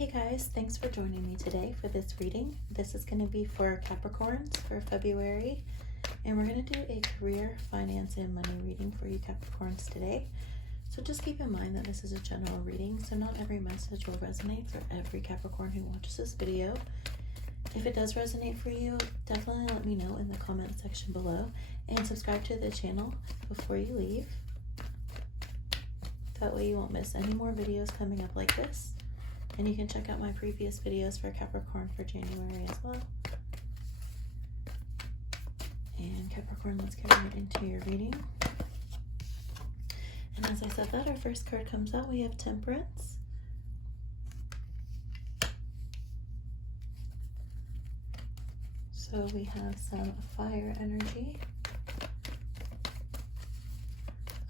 Hey guys, thanks for joining me today for this reading. This is going to be for Capricorns for February, and we're going to do a career, finance, and money reading for you Capricorns today. So just keep in mind that this is a general reading, so not every message will resonate for every Capricorn who watches this video. If it does resonate for you, definitely let me know in the comment section below, and subscribe to the channel before you leave. That way you won't miss any more videos coming up like this. And you can check out my previous videos for Capricorn for January as well. And Capricorn, let's get right into your reading. And as I said that, our first card comes out. We have Temperance. So we have some fire energy.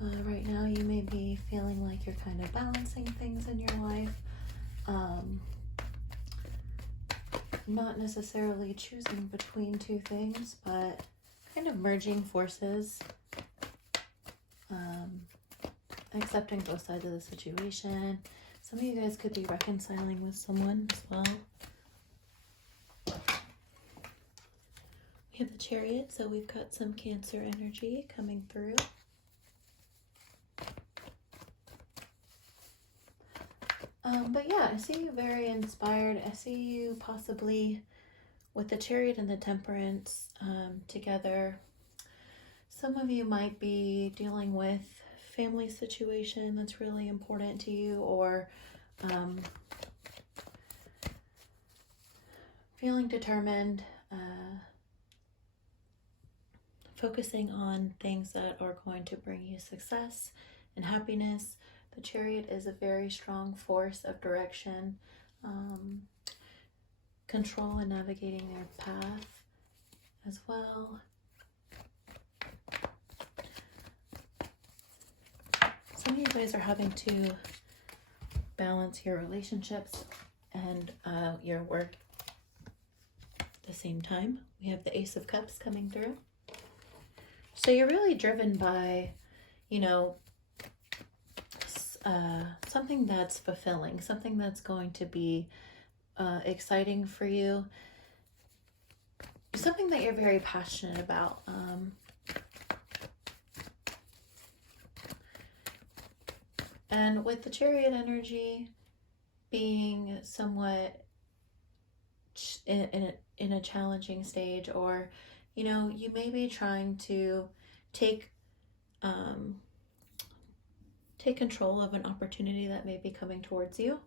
Right now you may be feeling like you're kind of balancing things in your life. Not necessarily choosing between two things, but kind of merging forces, accepting both sides of the situation. Some of you guys could be reconciling with someone as well. We have the Chariot, so we've got some Cancer energy coming through. But yeah, I see you very inspired. I see you possibly with the Chariot and the Temperance together. Some of you might be dealing with family situation that's really important to you, or feeling determined, focusing on things that are going to bring you success and happiness. The Chariot is a very strong force of direction, control and navigating their path as well. Some of you guys are having to balance your relationships and your work at the same time. We have the Ace of Cups coming through. So you're really driven by, something that's fulfilling, something that's going to be exciting for you, something that you're very passionate about. And with the Chariot energy being somewhat in a challenging stage, or you may be trying to take control of an opportunity that may be coming towards you,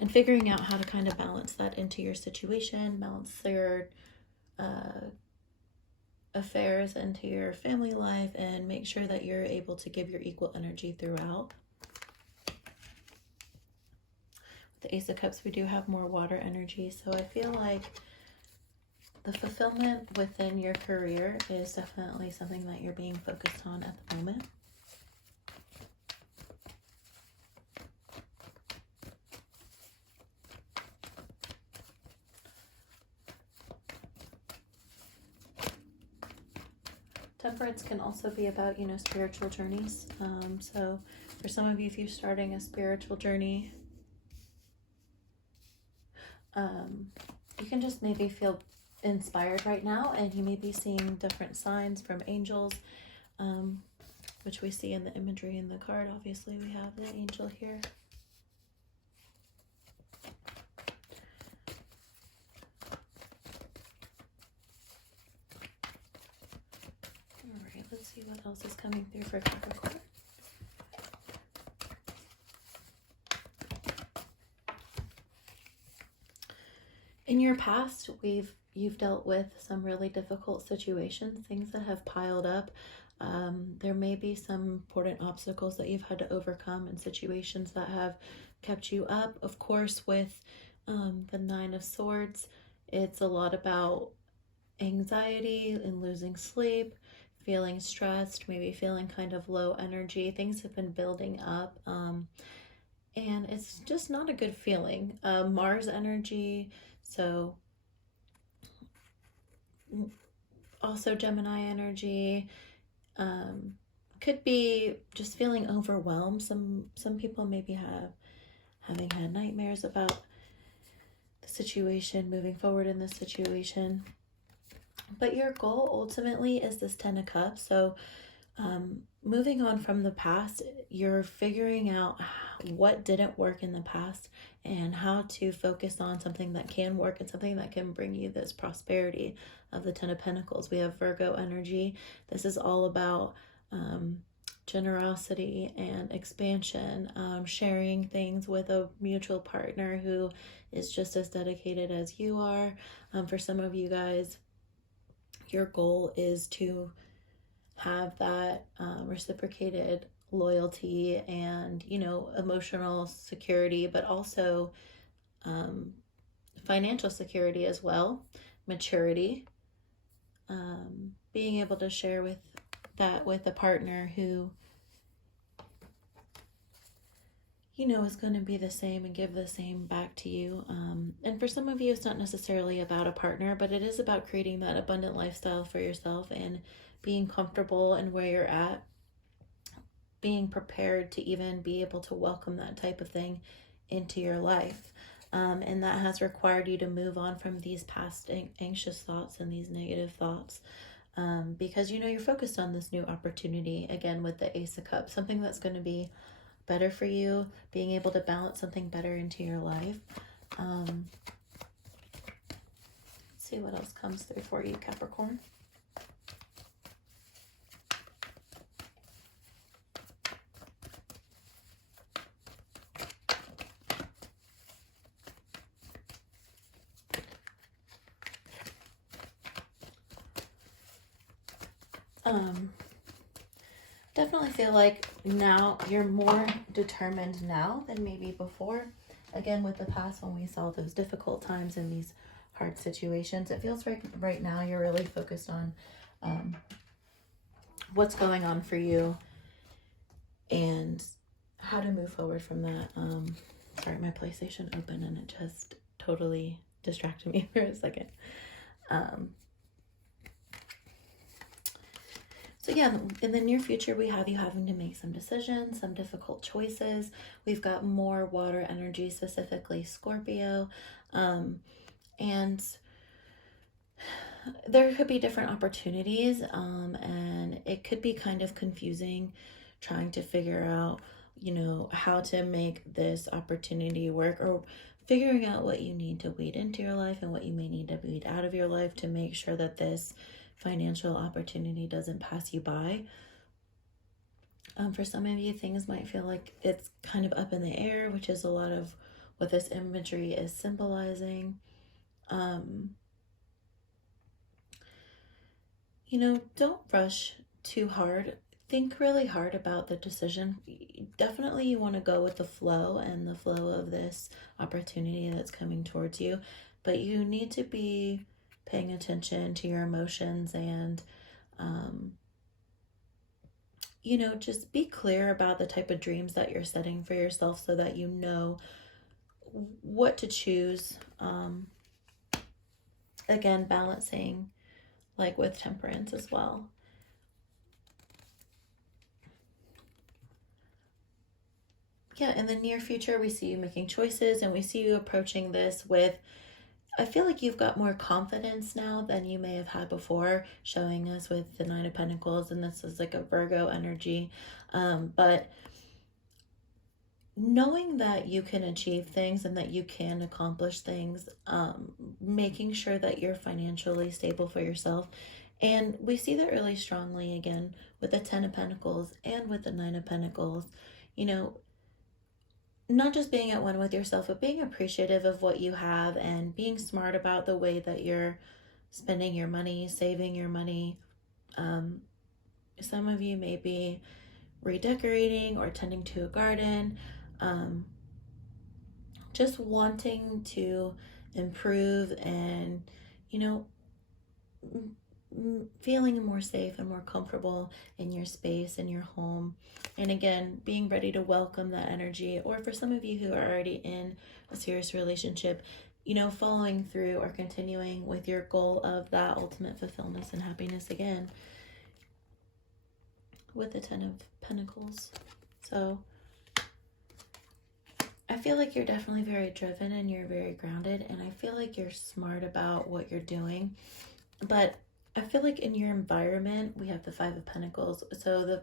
and figuring out how to kind of balance that into your situation, balance your affairs into your family life, and make sure that you're able to give your equal energy throughout. With the Ace of Cups, we do have more water energy, so I feel like the fulfillment within your career is definitely something that you're being focused on at the moment. Temperance can also be about, spiritual journeys. So for some of you, if you're starting a spiritual journey, you can just maybe feel inspired right now, and you may be seeing different signs from angels, which we see in the imagery in the card. Obviously, we have the angel here. Let's see what else is coming through for Capricorn. In your past, you've dealt with some really difficult situations, things that have piled up. There may be some important obstacles that you've had to overcome, and situations that have kept you up. Of course, with the Nine of Swords, it's a lot about anxiety and losing sleep, feeling stressed, maybe feeling kind of low energy. Things have been building up, and it's just not a good feeling. Mars energy, so also Gemini energy, could be just feeling overwhelmed. Some people maybe have having had nightmares about the situation, moving forward in this situation. But your goal ultimately is this 10 of Cups. So moving on from the past, you're figuring out what didn't work in the past and how to focus on something that can work and something that can bring you this prosperity of the 10 of Pentacles. We have Virgo energy. This is all about generosity and expansion, sharing things with a mutual partner who is just as dedicated as you are. For some of you guys, your goal is to have that reciprocated loyalty and, you know, emotional security, but also financial security as well, maturity, being able to share with that with a partner who, you know, is going to be the same and give the same back to you. And for some of you, it's not necessarily about a partner, but it is about creating that abundant lifestyle for yourself and being comfortable in where you're at, being prepared to even be able to welcome that type of thing into your life. And that has required you to move on from these past anxious thoughts and these negative thoughts. Because, you know, you're focused on this new opportunity, again, with the Ace of Cups, something that's going to be better for you, being able to balance something better into your life. Let's see what else comes through for you, Capricorn. Definitely feel like now you're more determined now than maybe before. Again, with the past, when we saw those difficult times and these hard situations, it feels like right now you're really focused on what's going on for you and how to move forward from that. Sorry, my PlayStation opened and it just totally distracted me for a second. So yeah, in the near future, we have you having to make some decisions, some difficult choices. We've got more water energy, specifically Scorpio. And there could be different opportunities, and it could be kind of confusing trying to figure out, you know, how to make this opportunity work, or figuring out what you need to weed into your life and what you may need to weed out of your life to make sure that this financial opportunity doesn't pass you by. For some of you, things might feel like it's kind of up in the air, which is a lot of what this imagery is symbolizing. You know, don't rush too hard. Think really hard about the decision. Definitely you want to go with the flow and the flow of this opportunity that's coming towards you, but you need to be paying attention to your emotions and, you know, just be clear about the type of dreams that you're setting for yourself so that you know what to choose. Again, balancing like with temperance as well. Yeah, in the near future, we see you making choices and we see you approaching this with, I feel like you've got more confidence now than you may have had before, showing us with the Nine of Pentacles, and this is like a Virgo energy. But knowing that you can achieve things and that you can accomplish things, making sure that you're financially stable for yourself. And we see that really strongly again with the Ten of Pentacles and with the Nine of Pentacles, you know, not just being at one with yourself, but being appreciative of what you have and being smart about the way that you're spending your money, saving your money. Some of you may be redecorating or tending to a garden, just wanting to improve and, you know, feeling more safe and more comfortable in your space, in your home. And again, being ready to welcome that energy. Or for some of you who are already in a serious relationship, you know, following through or continuing with your goal of that ultimate fulfillment and happiness again with the Ten of Pentacles. So I feel like you're definitely very driven and you're very grounded, and I feel like you're smart about what you're doing. But I feel like in your environment, we have the Five of Pentacles. So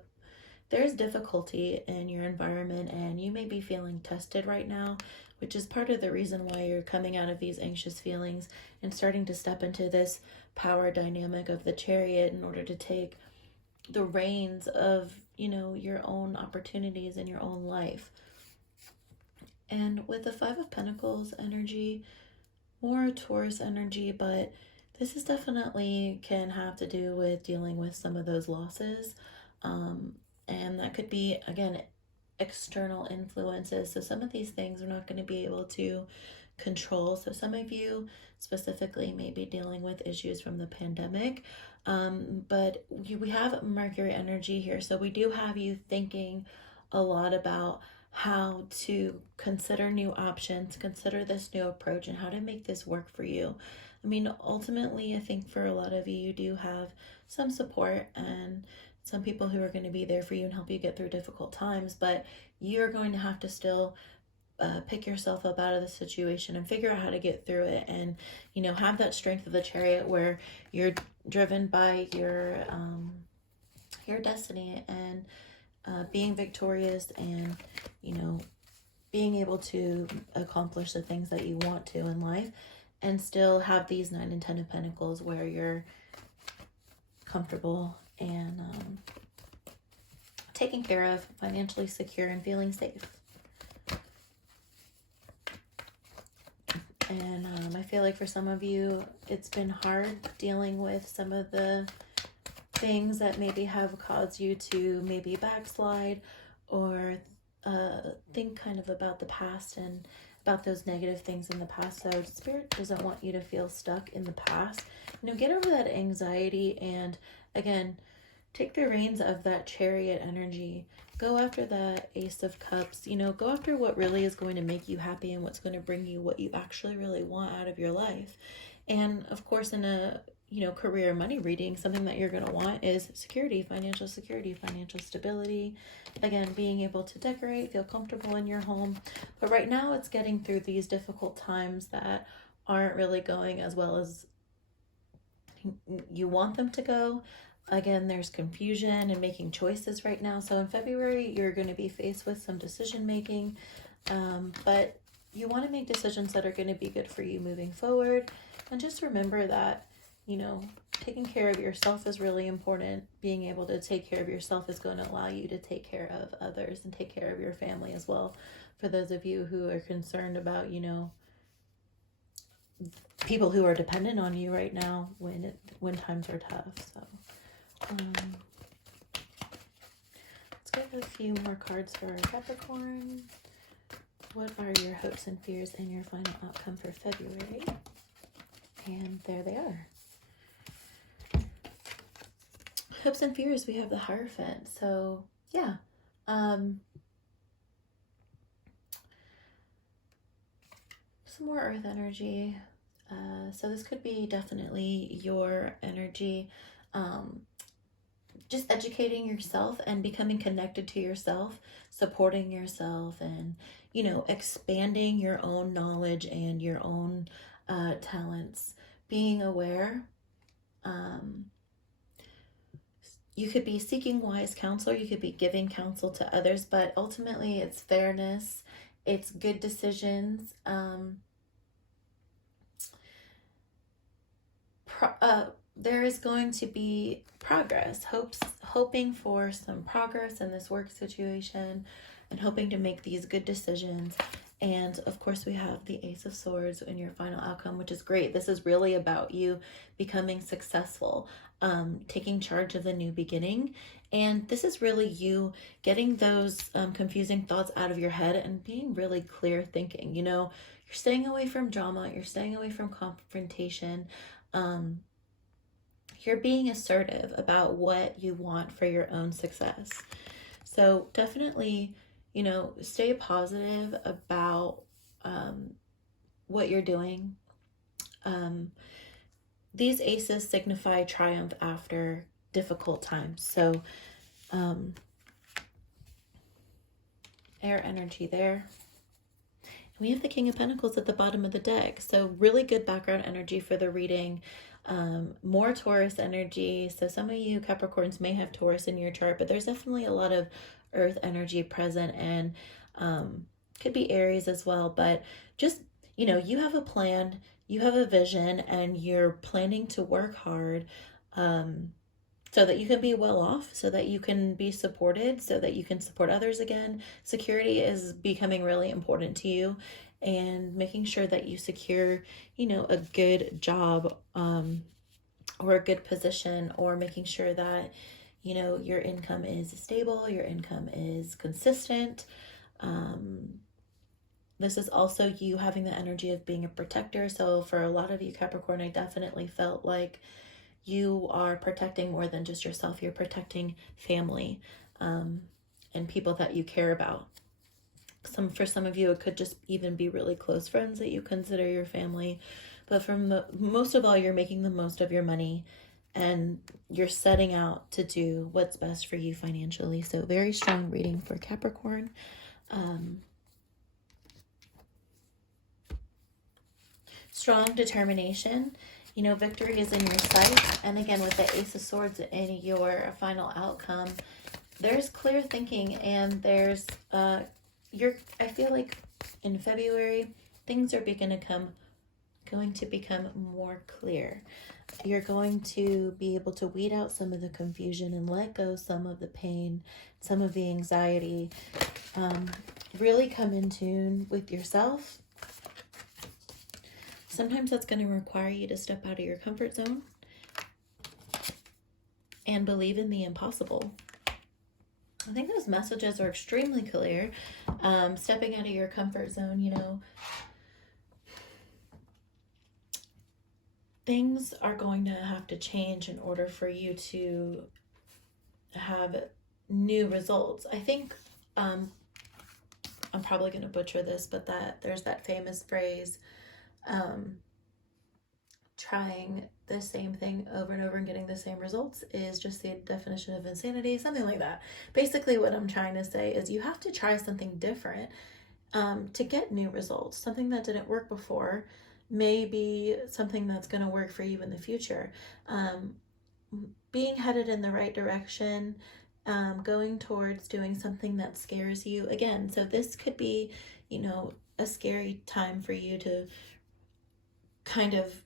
there's difficulty in your environment, and you may be feeling tested right now, which is part of the reason why you're coming out of these anxious feelings and starting to step into this power dynamic of the Chariot in order to take the reins of, your own opportunities in your own life. And with the Five of Pentacles energy, more Taurus energy, but this is definitely can have to do with dealing with some of those losses. And that could be, again, external influences. So some of these things are not going to be able to control. So some of you specifically may be dealing with issues from the pandemic. But we have Mercury energy here. So we do have you thinking a lot about how to consider new options, consider this new approach, and how to make this work for you. I mean, ultimately, I think for a lot of you, you do have some support and some people who are going to be there for you and help you get through difficult times, but you're going to have to still pick yourself up out of the situation and figure out how to get through it, and have that strength of the Chariot where you're driven by your destiny and being victorious and being able to accomplish the things that you want to in life, and still have these 9 and 10 of Pentacles where you're comfortable and taken care of, financially secure, and feeling safe. And I feel like for some of you, it's been hard dealing with some of the things that maybe have caused you to maybe backslide or think kind of about the past and about those negative things in the past. So Spirit doesn't want you to feel stuck in the past. Get over that anxiety and, again, take the reins of that Chariot energy. Go after that Ace of Cups. Go after what really is going to make you happy and what's going to bring you what you actually really want out of your life. And of course, in a career money reading, something that you're going to want is security, financial stability. Again, being able to decorate, feel comfortable in your home. But right now it's getting through these difficult times that aren't really going as well as you want them to go. Again, there's confusion and making choices right now. So in February, you're going to be faced with some decision making, but you want to make decisions that are going to be good for you moving forward. And just remember that, taking care of yourself is really important. Being able to take care of yourself is going to allow you to take care of others and take care of your family as well. For those of you who are concerned about, people who are dependent on you right now when times are tough. So let's get a few more cards for Capricorn. What are your hopes and fears and your final outcome for February? And there they are. Hopes and fears, we have the Hierophant. So yeah, some more earth energy. So this could be definitely your energy, just educating yourself and becoming connected to yourself, supporting yourself, and expanding your own knowledge and your own talents, being aware. You could be seeking wise counsel, you could be giving counsel to others, but ultimately it's fairness, it's good decisions. There is going to be progress, hoping for some progress in this work situation and hoping to make these good decisions. And of course, we have the Ace of Swords in your final outcome, which is great. This is really about you becoming successful, taking charge of the new beginning. And this is really you getting those confusing thoughts out of your head and being really clear thinking. You're staying away from drama. You're staying away from confrontation. You're being assertive about what you want for your own success. So definitely, stay positive about what you're doing. These aces signify triumph after difficult times. So air energy there. We have the King of Pentacles at the bottom of the deck. So really good background energy for the reading. More Taurus energy. So some of you Capricorns may have Taurus in your chart, but there's definitely a lot of earth energy present, and could be Aries as well. But just, you have a plan, you have a vision, and you're planning to work hard so that you can be well off, so that you can be supported, so that you can support others again. Security is becoming really important to you, and making sure that you secure, a good job or a good position, or making sure that, your income is stable, your income is consistent. This is also you having the energy of being a protector. So for a lot of you Capricorn, I definitely felt like you are protecting more than just yourself. You're protecting family and people that you care about. For some of you, it could just even be really close friends that you consider your family. But most of all, you're making the most of your money, and you're setting out to do what's best for you financially. So very strong reading for Capricorn. Strong determination. Victory is in your sight. And again, with the Ace of Swords in your final outcome, there's clear thinking, and there's I feel like in February things are going to become more clear. You're going to be able to weed out some of the confusion and let go some of the pain, some of the anxiety. Really come in tune with yourself. Sometimes that's going to require you to step out of your comfort zone and believe in the impossible. I think those messages are extremely clear. Stepping out of your comfort zone, things are going to have to change in order for you to have new results. I think I'm probably going to butcher this, but there's that famous phrase, trying the same thing over and over and getting the same results is just the definition of insanity, something like that. Basically what I'm trying to say is you have to try something different to get new results. Something that didn't work before may be something that's going to work for you in the future. Being headed in the right direction, going towards doing something that scares you again. So this could be, a scary time for you to kind of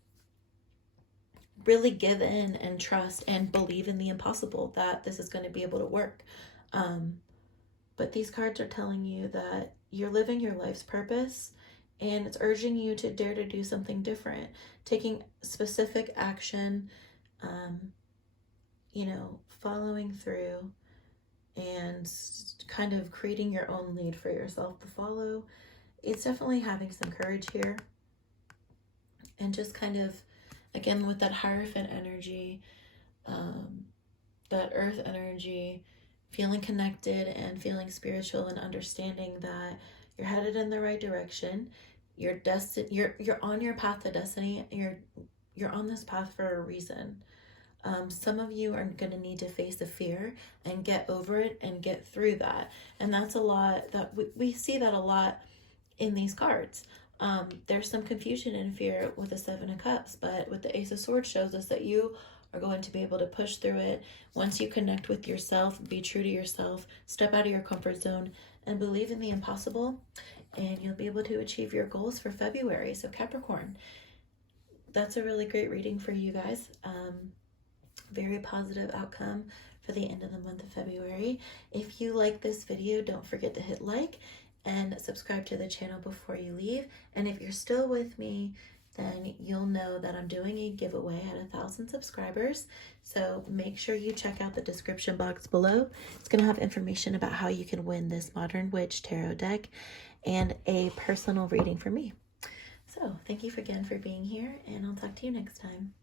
really give in and trust and believe in the impossible, that this is going to be able to work. But these cards are telling you that you're living your life's purpose, and it's urging you to dare to do something different, taking specific action, following through, and kind of creating your own lead for yourself to follow. It's definitely having some courage here. And just kind of, again, with that Hierophant energy, that earth energy, feeling connected and feeling spiritual, and understanding that you're headed in the right direction. You're on your path to destiny. You're on this path for a reason. Some of you are going to need to face the fear and get over it and get through that. And that's a lot that we see that a lot in these cards. There's some confusion and fear with the Seven of Cups, but with the Ace of Swords shows us that you are going to be able to push through it once you connect with yourself, be true to yourself, step out of your comfort zone, and believe in the impossible, and you'll be able to achieve your goals for February. So Capricorn, that's a really great reading for you guys. Very positive outcome for the end of the month of February. If you like this video, don't forget to hit like and subscribe to the channel before you leave. And if you're still with me, then you'll know that I'm doing a giveaway at 1,000 subscribers. So make sure you check out the description box below. It's going to have information about how you can win this Modern Witch Tarot deck and a personal reading from me. So thank you again for being here, and I'll talk to you next time.